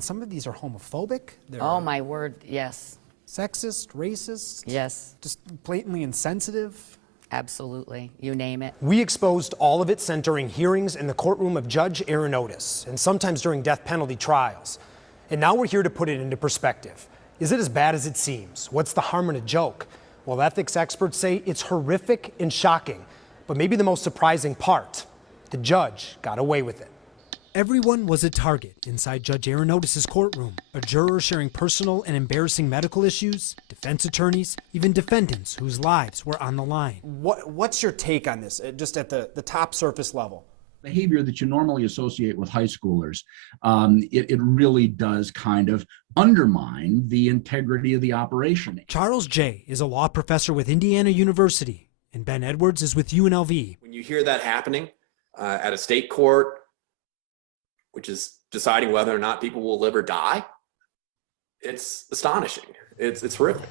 mean, some of these are homophobic. They're Oh, my word, yes. sexist, racist. Yes. Just blatantly insensitive. Absolutely. You name it. We exposed all of it centering hearings in the courtroom of Judge Arizona, and sometimes during death penalty trials. And now we're here to put it into perspective. Is it as bad as it seems? What's the harm in a joke? Well, ethics experts say it's horrific and shocking. But maybe the most surprising part, the judge got away with it. Everyone was a target inside Judge Arizona's's courtroom. A juror sharing personal and embarrassing medical issues, defense attorneys, even defendants whose lives were on the line. What's your take on this, just at the top surface level? Behavior that you normally associate with high schoolers, it really does kind of undermine the integrity of the operation. Charles J. is a law professor with Indiana University, and Ben Edwards is with UNLV. When you hear that happening at a state court, which is deciding whether or not people will live or die, it's astonishing. It's horrific.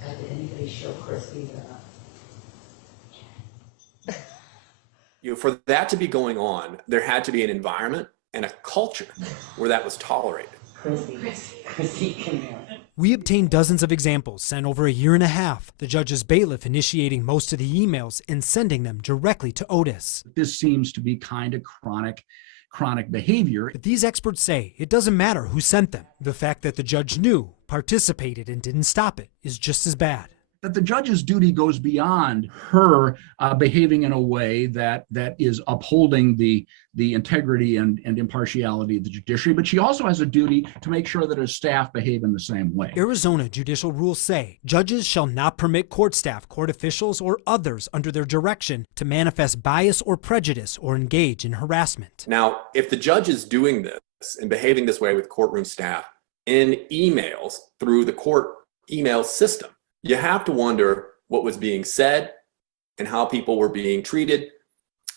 For that to be going on, there had to be an environment and a culture where that was tolerated. Chrissy, come here. We obtained dozens of examples sent over a year and a half, the judge's bailiff initiating most of the emails and sending them directly to Otis. This seems to be kind of chronic behavior. But these experts say it doesn't matter who sent them. The fact that the judge knew, participated, and didn't stop it is just as bad. That the judge's duty goes beyond her behaving in a way that is upholding the integrity and impartiality of the judiciary, but she also has a duty to make sure that her staff behave in the same way. Arizona judicial rules say judges shall not permit court staff, court officials, or others under their direction to manifest bias or prejudice or engage in harassment. Now, if the judge is doing this and behaving this way with courtroom staff in emails through the court email system, you have to wonder what was being said and how people were being treated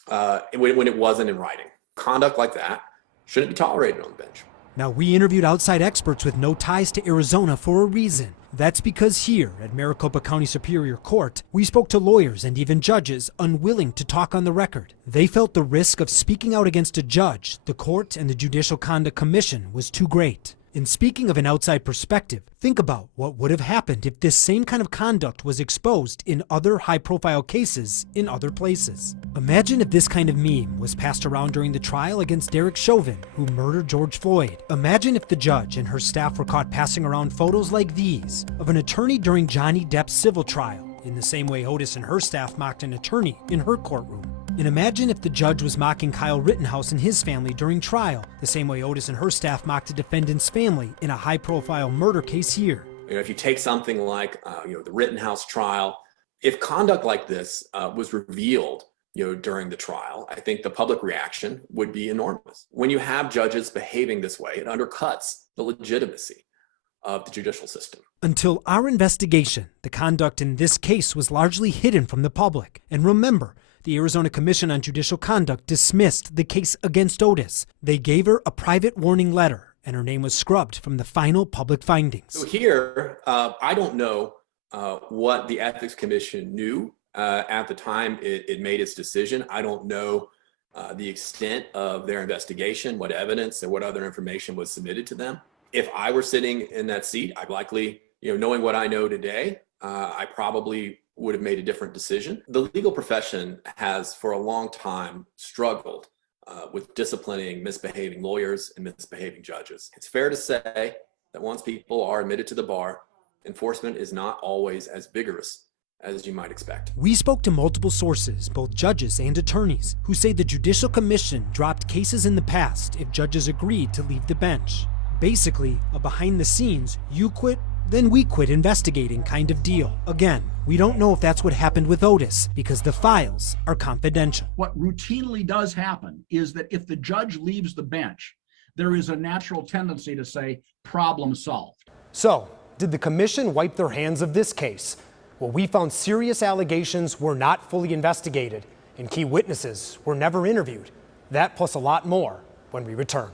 when it wasn't in writing. Conduct like that shouldn't be tolerated on the bench. Now, we interviewed outside experts with no ties to Arizona for a reason. That's because here at Maricopa County Superior Court, we spoke to lawyers and even judges unwilling to talk on the record. They felt the risk of speaking out against a judge, the court, and the Judicial Conduct Commission was too great. In speaking of an outside perspective, think about what would have happened if this same kind of conduct was exposed in other high-profile cases in other places. Imagine if this kind of meme was passed around during the trial against Derek Chauvin, who murdered George Floyd. Imagine if the judge and her staff were caught passing around photos like these of an attorney during Johnny Depp's civil trial, in the same way Otis and her staff mocked an attorney in her courtroom. And imagine if the judge was mocking Kyle Rittenhouse and his family during trial, the same way Otis and her staff mocked a defendant's family in a high-profile murder case here. If you take something like the Rittenhouse trial, if conduct like this was revealed during the trial, I think the public reaction would be enormous. When you have judges behaving this way, it undercuts the legitimacy of the judicial system. Until our investigation, the conduct in this case was largely hidden from the public. And remember, the Arizona Commission on Judicial Conduct dismissed the case against Otis. They gave her a private warning letter, and her name was scrubbed from the final public findings. So here, I don't know what the Ethics Commission knew at the time it made its decision. I don't know the extent of their investigation, what evidence and what other information was submitted to them. If I were sitting in that seat, I'd likely, knowing what I know today, I probably would have made a different decision. The legal profession has for a long time struggled with disciplining misbehaving lawyers and misbehaving judges. It's fair to say that once people are admitted to the bar, enforcement is not always as vigorous as you might expect. We spoke to multiple sources, both judges and attorneys, who say the Judicial Commission dropped cases in the past if judges agreed to leave the bench. Basically, a behind-the-scenes, you quit, then we quit investigating kind of deal. Again, we don't know if that's what happened with Otis because the files are confidential. What routinely does happen is that if the judge leaves the bench, there is a natural tendency to say, problem solved. So, did the commission wipe their hands of this case? Well, we found serious allegations were not fully investigated and key witnesses were never interviewed. That plus a lot more when we return.